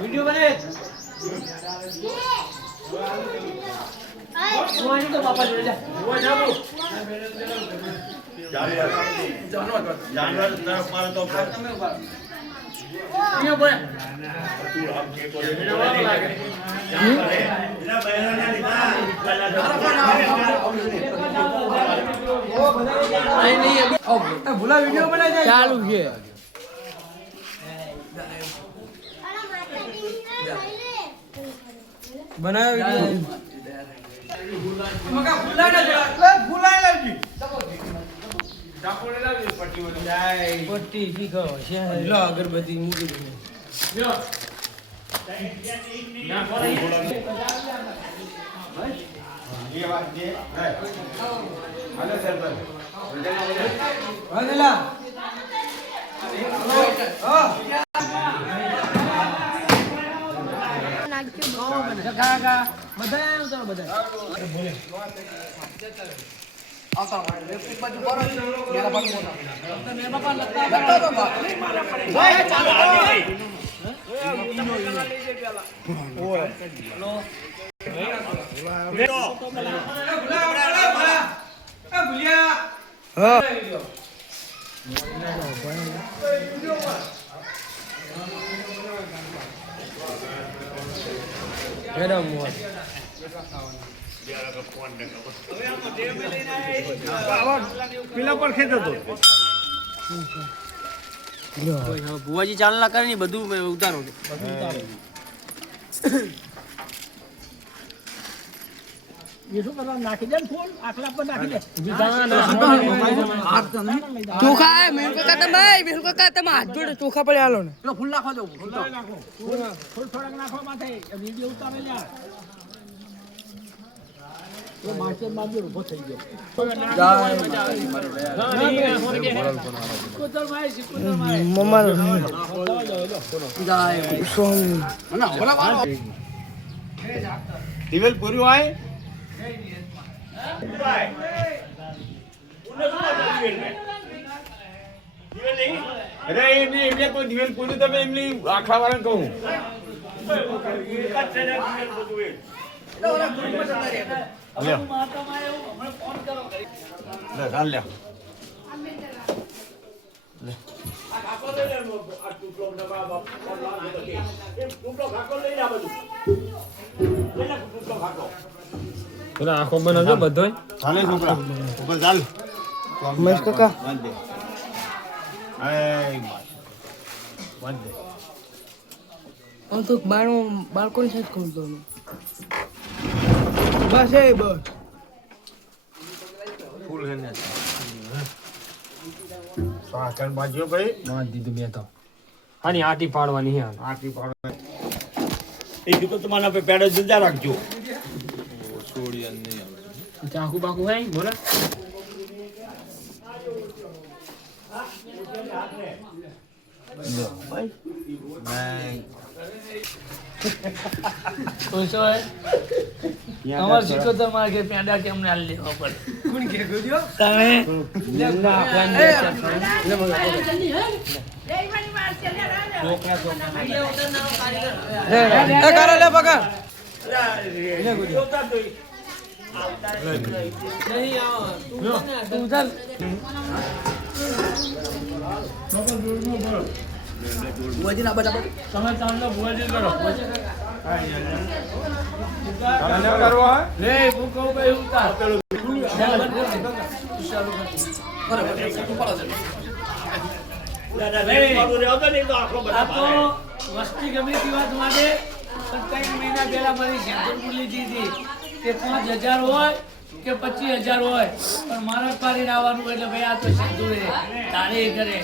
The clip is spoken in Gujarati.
वीडियो बने तो पापा जोड़े जा जानवर तरफ मारो तो ये बोल तू आप के को नहीं नहीं अब भूला वीडियो बना जाए चालू है बनाया वीडियो मका भूला लावजी डाकोले लावजी पट्टी बोलो જાય પટ્ટી શીખો છે લો અગરબત્તી મૂકી દે લ્યો ના બોલે ये बात ये हेलो सर पर वंदला કાકા બધા ઉતરો બધા બોલે આવતા એક બાજુ પર મેરા બાજુ બોલો મેરા બાપા લગતા બાપા મારા પડે ભાઈ ચાલો ઓય હેલો ભૂલિયા હા મેડમ પેલા પર ખેતો તો ભુવાજી ચાલ ના કરે ને બધું ઉતારો ये तो मतलब नाखी दे फूल आखला पर नाखी दे चोखा है मेरे को कहता भाई मेरे को कहता मैं हाथ जोड़े चोखा पड़े आलो ने लो फूल नाखो दो फूल नाखो फूल थोड़ा नाखो माथे वीडियो उतारे ल्या तो मार्केट में भी उभो થઈ ગયો સિકોતર ભાઈ મમ્મા જાય સોન ના બોલા દિવેલ પૂરી હોય अरे एमने कोई दिवेल पूरी तब एमने आखला वाला कहूं ले डाल ले ले खाको ले ले आ टुकड़ो डबा टुकड़ो खाको ले जा બધું ले ले टुकड़ो खाको પેલા આખો બનાવજો બધોય ચાલે છોકરા ઉપર ચાલ મસ્ત કાકા બંધ દે આય બંધ દે હું તો બાળકોની સાથે ખોલ દો બસ એ બસ ફૂલ હે ને સાકર બાજ્યો ભાઈ માં દીધું બે તો આની આટી પાડવાની હે આટી પાડવાની એ કીધું તમારા પે પેડો જુદા રાખજો છોડિયા નહીં આવે ચાકુ બાકુ હે બોલા लो भाई नहीं कोसो है हमार सिकोतर मार के पेंडा के हमने ले ऊपर कौन के गयो તમે ના આપણ લે મગર જલ્દી હે લે ઈવાની માર કે લે છોકરા છોકરા એ ઉધર ના કારીગર એ કરે લે પકડ લે ગયો ઉતાર દો नहीं आओ तू उधर बुआजी ना बता समय चांदला बुआजी करो चांदला करो ले भूखो पे उतार वस्ती गमी की बात माने 3 महीना पहला मारी शेतपुर લીધી હતી કે 5000 હોય કે 25000 હોય પણ મારા પારીને આવવાનું એટલે ભાઈ આ તો સિદ્ધુ રે તારે કરે